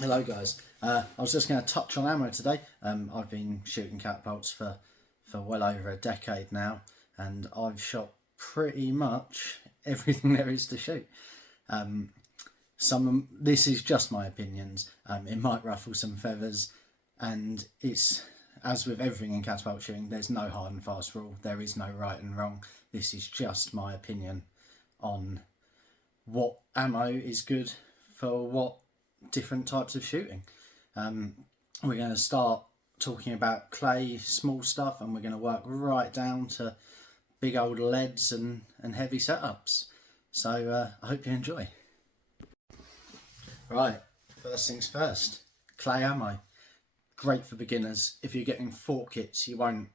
Hello guys, I was just going to touch on ammo today. I've been shooting catapults for well over a decade now, and I've shot pretty much everything there is to shoot. This is just my opinions. It might ruffle some feathers, and it's, as with everything in catapult shooting, there's no hard and fast rule. There is no right and wrong. This is just my opinion on what ammo is good for what different types of shooting. We're going to start talking about clay, small stuff, and we're going to work right down to big old leads and heavy setups. So I hope you enjoy. Right, first things first, clay ammo. Great for beginners. If you're getting fork hits, you won't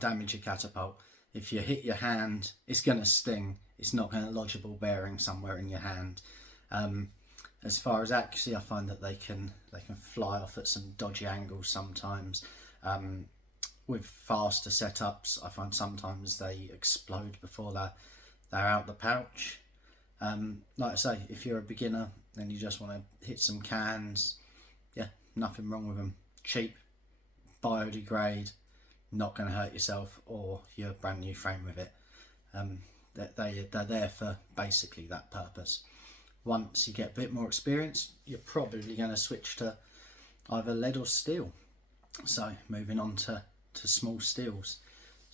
damage your catapult. If you hit your hand, it's going to sting. It's not going to lodge a ball bearing somewhere in your hand. As far as accuracy, I find that they can fly off at some dodgy angles sometimes. With faster setups, I find sometimes they explode before they're out the pouch. Like I say, if you're a beginner and you just want to hit some cans, yeah, nothing wrong with them. Cheap, biodegrade, not going to hurt yourself or your brand new frame with it. They're there for basically that purpose. Once you get a bit more experience, you're probably going to switch to either lead or steel. So moving on to small steels,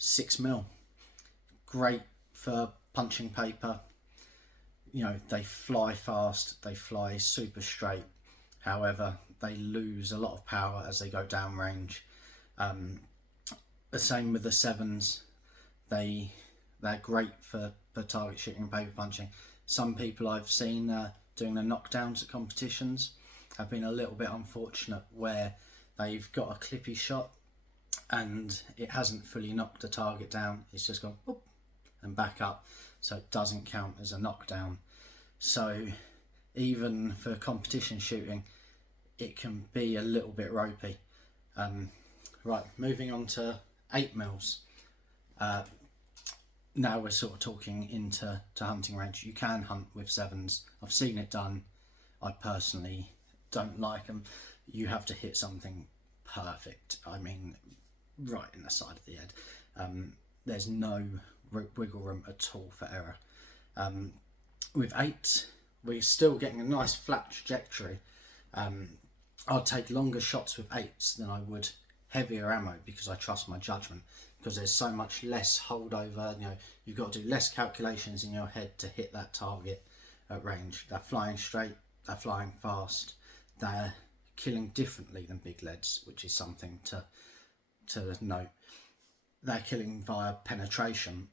6mm, great for punching paper. You know, they fly fast, they fly super straight. However, they lose a lot of power as they go down range. The same with the 7s. They're great for target shooting and paper punching. Some people I've seen doing the knockdowns at competitions have been a little bit unfortunate where they've got a clippy shot and it hasn't fully knocked the target down. It's just gone whoop and back up, so it doesn't count as a knockdown. So even for competition shooting, it can be a little bit ropey. Right, moving on to 8mm. Now we're sort of talking into hunting range. You can hunt with 7s. I've seen it done. I personally don't like them. You have to hit something perfect. I mean, right in the side of the head. There's no wiggle room at all for error. With 8, we're still getting a nice flat trajectory. I'll take longer shots with 8s than I would heavier ammo because I trust my judgment, because there's so much less holdover. You know, you've got to do less calculations in your head to hit that target at range. They're flying straight, they're flying fast, they're killing differently than big leads, which is something to note. They're killing via penetration,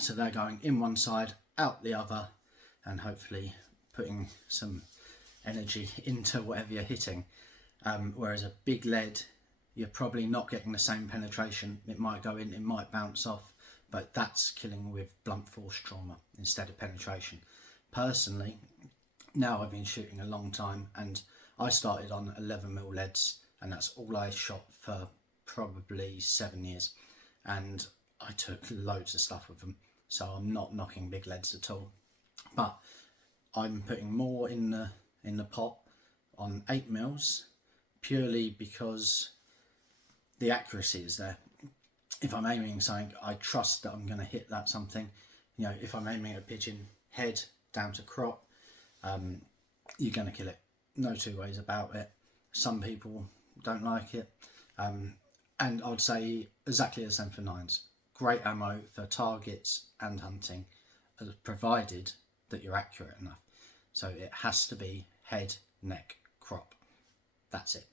so they're going in one side, out the other, and hopefully putting some energy into whatever you're hitting. Whereas a big lead, you're probably not getting the same penetration. It might go in, it might bounce off, but that's killing with blunt force trauma instead of penetration. Personally, now I've been shooting a long time, and I started on 11mm leads, and that's all I shot for probably 7 years, and I took loads of stuff with them, so I'm not knocking big leads at all. But I'm putting more in the pot on 8mm purely because the accuracy is there. If I'm aiming something, I trust that I'm going to hit that something. You know, if I'm aiming at a pigeon head down to crop, you're going to kill it. No two ways about it. Some people don't like it. And I'd say exactly the same for 9s. Great ammo for targets and hunting, provided that you're accurate enough. So it has to be head, neck, crop. That's it.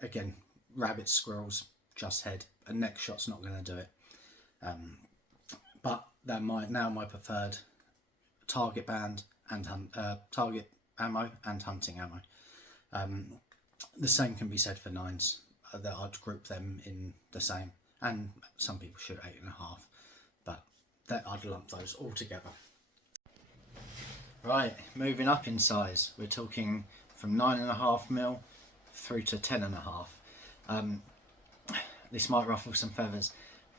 Again, rabbits, squirrels, just head. A neck shot's not going to do it. But they're now my preferred target band and target ammo and hunting ammo. The same can be said for 9s. That I'd group them in the same, and some people shoot 8.5, but I'd lump those all together. Right, moving up in size, we're talking from 9.5mm through to 10.5. This might ruffle some feathers.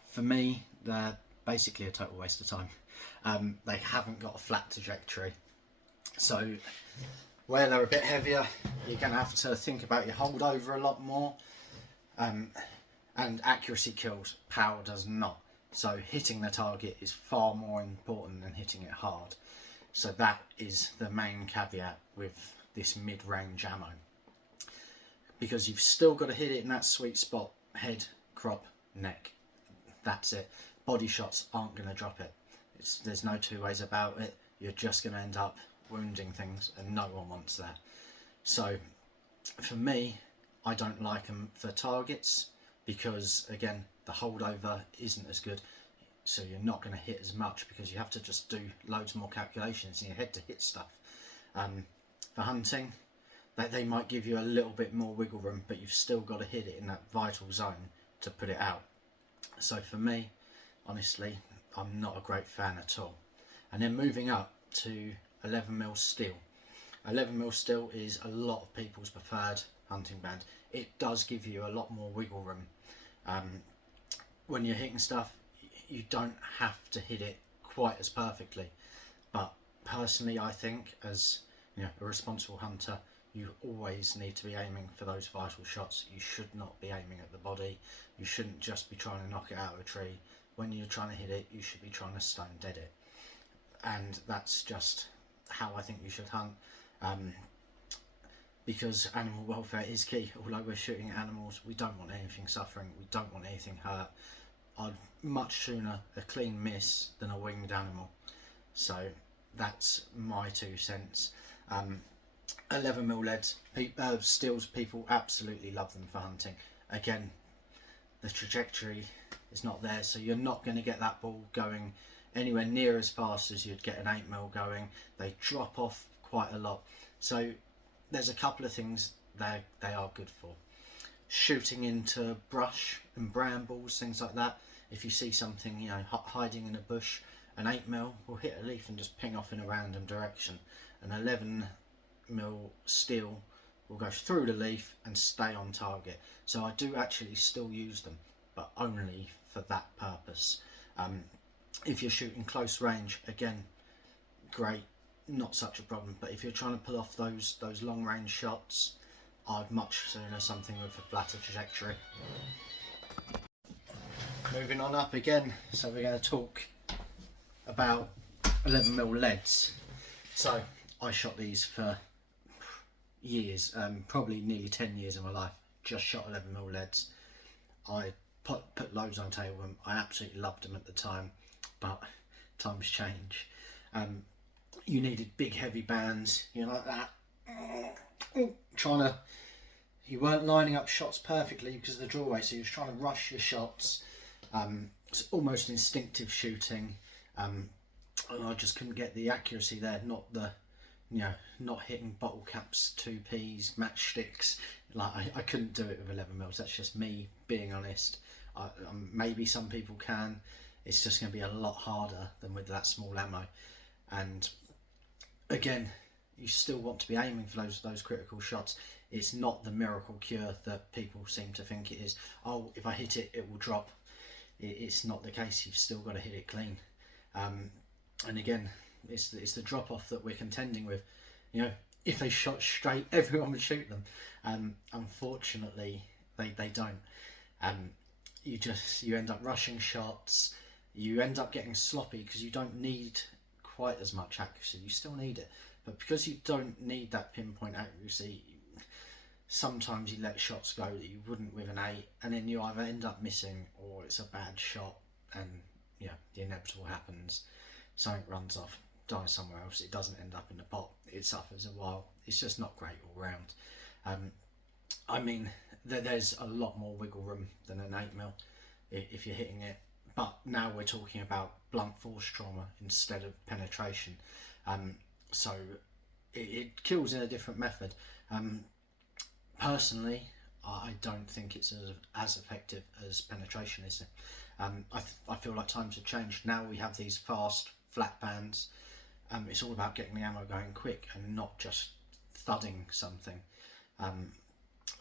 For me, they're basically a total waste of time. They haven't got a flat trajectory. So Where they're a bit heavier, you're going to have to think about your holdover a lot more. And accuracy kills, power does not. So hitting the target is far more important than hitting it hard. So that is the main caveat with this mid-range ammo. Because you've still got to hit it in that sweet spot, head, crop, neck. That's it. Body shots aren't going to drop it. There's no two ways about it. You're just going to end up wounding things, and no one wants that. So for me, I don't like them for targets because, again, the holdover isn't as good. So you're not going to hit as much because you have to just do loads more calculations in your head to hit stuff. For hunting, they might give you a little bit more wiggle room, but you've still got to hit it in that vital zone to put it out. So for me, honestly, I'm not a great fan at all. And then moving up to 11mm steel. 11mm steel is a lot of people's preferred hunting band. It does give you a lot more wiggle room. When you're hitting stuff, you don't have to hit it quite as perfectly. But personally, I think as a responsible hunter, you always need to be aiming for those vital shots. You should not be aiming at the body. You shouldn't just be trying to knock it out of a tree. When you're trying to hit it, you should be trying to stone dead it. And that's just how I think you should hunt. Because animal welfare is key. Although we're shooting at animals, we don't want anything suffering. We don't want anything hurt. I'd much sooner a clean miss than a winged animal. So that's my 2 cents. 11mm leads, steels, people absolutely love them for hunting. Again, the trajectory is not there, so you're not going to get that ball going anywhere near as fast as you'd get an 8mm going. They drop off quite a lot. So there's a couple of things they are good for. Shooting into brush and brambles, things like that. If you see something hiding in a bush, an 8mm will hit a leaf and just ping off in a random direction. An 11mm steel will go through the leaf and stay on target. So I do actually still use them, but only for that purpose. If you're shooting close range, again, great, not such a problem. But if you're trying to pull off those long range shots, I'd much sooner something with a flatter trajectory. Moving on up again, so we're going to talk about 11mm leads. So I shot these for years, probably nearly 10 years of my life, just shot 11mm leads. I put loads on table them. I absolutely loved them at the time, but times change. You needed big heavy bands, like that. You weren't lining up shots perfectly because of the draw weight, so you was trying to rush your shots. It's almost instinctive shooting, and I just couldn't get the accuracy there. Not hitting bottle caps, 2Ps, matchsticks. I couldn't do it with 11mm. That's just me being honest. Maybe some people can. It's just going to be a lot harder than with that small ammo. And again, you still want to be aiming for those critical shots. It's not the miracle cure that people seem to think it is. Oh, if I hit it, it will drop. It's not the case. You've still got to hit it clean. And again, it's the drop off that we're contending with. If they shot straight, everyone would shoot them. Unfortunately, they don't. You end up rushing shots. You end up getting sloppy because you don't need quite as much accuracy. You still need it, but because you don't need that pinpoint accuracy, sometimes you let shots go that you wouldn't with an 8, and then you either end up missing or it's a bad shot, and the inevitable happens. Something runs off, dies somewhere else. It doesn't end up in the pot. It suffers a while. It's just not great all round. There's a lot more wiggle room than an 8mm if you're hitting it. But now we're talking about blunt force trauma instead of penetration. So it kills in a different method. Personally, I don't think it's as effective as penetration is. I feel like times have changed. Now we have these fast, flat bands. It's all about getting the ammo going quick and not just thudding something.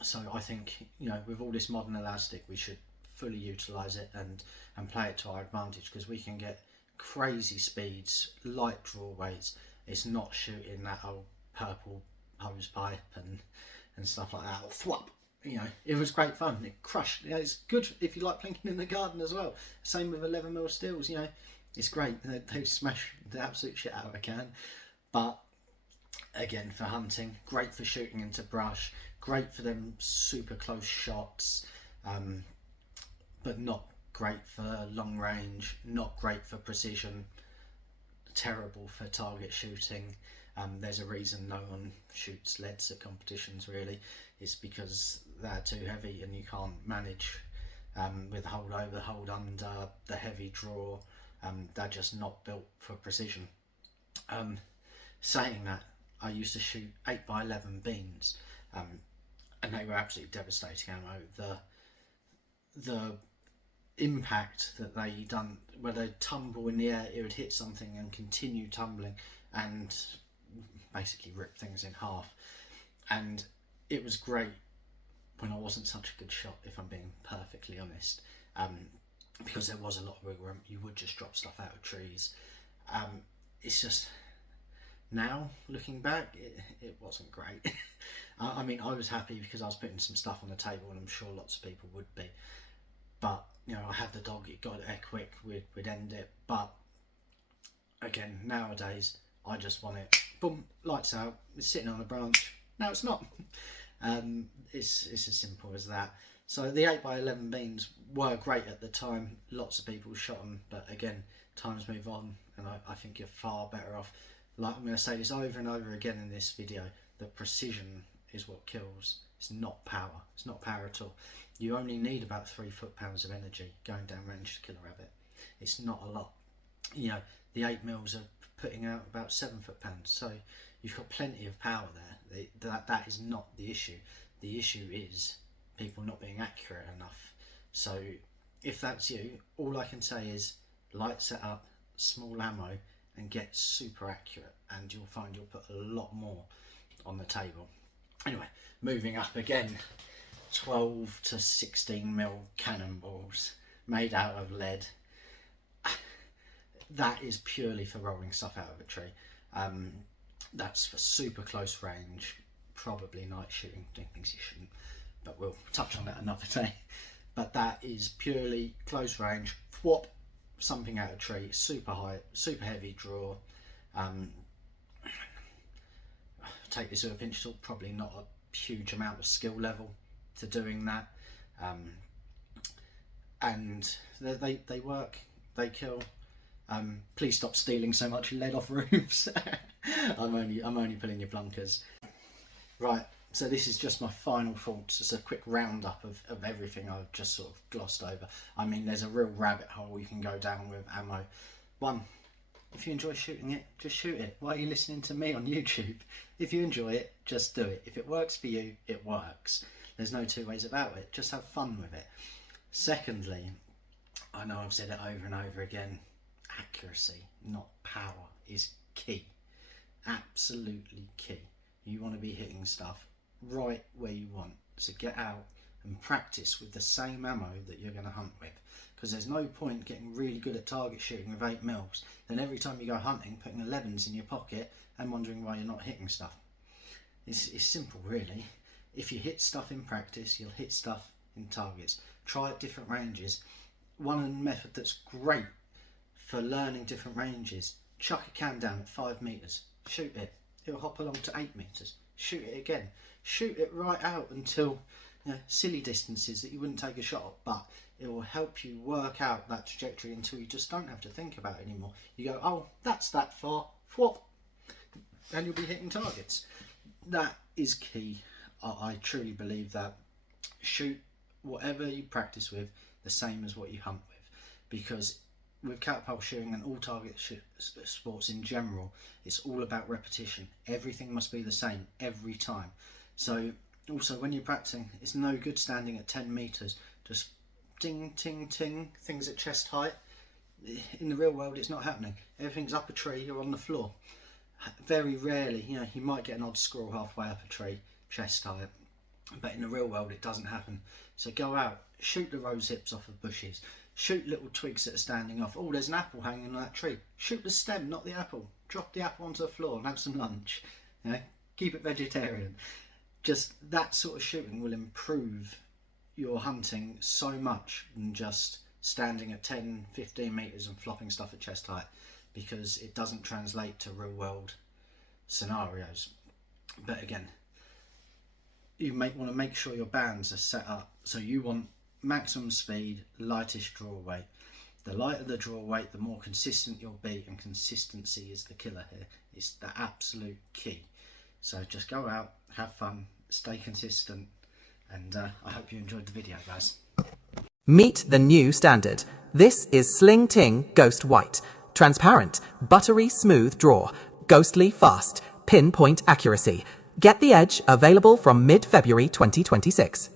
So I think, with all this modern elastic, we should fully utilise it and play it to our advantage, because we can get crazy speeds, light draw weights. It's not shooting that old purple hose pipe and stuff like that, or thwop. You know, it was great fun. It crushed. You know, it's good if you like plinking in the garden as well. Same with 11mm steels. You know, it's great. They smash the absolute shit out of a can. But again, for hunting, great for shooting into brush, great for them super close shots, but not great for long range, not great for precision, terrible for target shooting. There's a reason no one shoots leads at competitions really. It's because they're too heavy and you can't manage with hold over, hold under, the heavy draw. They're just not built for precision. Saying that, I used to shoot 8x11 beans, and they were absolutely devastating ammo. The impact that they done, where they'd tumble in the air, it would hit something and continue tumbling and basically rip things in half. And it was great when I wasn't such a good shot, if I'm being perfectly honest, because there was a lot of wiggle room. You would just drop stuff out of trees. It's just, now looking back, it wasn't great. I mean, I was happy because I was putting some stuff on the table, and I'm sure lots of people would be. But you know, I had the dog, it got it there quick, we'd end it. But again, nowadays I just want it, boom, lights out, it's sitting on a branch. No, it's not. It's as simple as that. So the 8x11 beans were great at the time. Lots of people shot them, but again, times move on, and I think you're far better off. Like, I'm going to say this over and over again in this video, that precision is what kills. It's not power. It's not power at all. You only need about 3 foot-pounds of energy going down range to kill a rabbit. It's not a lot. You know, the 8mm are putting out about 7 foot-pounds, so you've got plenty of power there. That is not the issue. The issue is people not being accurate enough. So if that's you, all I can say is light setup, small ammo, and get super accurate, and you'll find you'll put a lot more on the table. Anyway, moving up again, 12 to 16mm cannonballs made out of lead. That is purely for rolling stuff out of a tree. That's for super close range, probably night shooting, doing things you shouldn't, but we'll touch on that another day. But that is purely close range, whop, something out of a tree, super high, super heavy draw. Take this with a pinch of salt, probably not a huge amount of skill level to doing that. And they work, they kill. Please stop stealing so much lead off roofs. I'm only pulling your plunkers. Right, so this is just my final thoughts. It's a quick roundup of everything I've just sort of glossed over. I mean, there's a real rabbit hole you can go down with ammo. One, if you enjoy shooting it, just shoot it. Why are you listening to me on YouTube? If you enjoy it, just do it. If it works for you, it works. There's no two ways about it. Just have fun with it. Secondly, I know I've said it over and over again, accuracy, not power, is key. Absolutely key. You want to be hitting stuff right where you want. So get out and practice with the same ammo that you're going to hunt with. Because there's no point getting really good at target shooting with 8mm, then every time you go hunting putting 11s in your pocket and wondering why you're not hitting stuff. It's simple really. If you hit stuff in practice, you'll hit stuff in targets. Try at different ranges. One method that's great for learning different ranges, chuck a can down at 5 metres, shoot it, it'll hop along to 8 metres, shoot it again, shoot it right out until, you know, silly distances that you wouldn't take a shot at, but it will help you work out that trajectory until you just don't have to think about it anymore. You go, oh, that's that far, whoop, and you'll be hitting targets. That is key. I truly believe that. Shoot whatever you practice with the same as what you hunt with, because with catapult shooting and all target sports in general, it's all about repetition. Everything must be the same every time. So also when you're practicing, it's no good standing at 10 metres just ding ting ting, things at chest height. In the real world it's not happening. Everything's up a tree, you're on the floor. Very rarely, you know, you might get an odd squirrel halfway up a tree, chest height, but in the real world it doesn't happen. So go out, shoot the rose hips off of bushes, shoot little twigs that are standing off. Oh, there's an apple hanging on that tree. Shoot the stem, not the apple. Drop the apple onto the floor and have some lunch. You know, keep it vegetarian. Just that sort of shooting will improve your hunting so much than just standing at 10-15 meters and flopping stuff at chest height, because it doesn't translate to real world scenarios. But again, you want to make sure your bands are set up so you want maximum speed, lightest draw weight. The lighter the draw weight, the more consistent you'll be, and consistency is the killer here. It's the absolute key. So just go out, have fun, stay consistent, and I hope you enjoyed the video, guys. Meet the new standard. This is Sling Ting Ghost White. Transparent, buttery smooth draw, ghostly fast, pinpoint accuracy. Get the edge, available from mid-February 2026.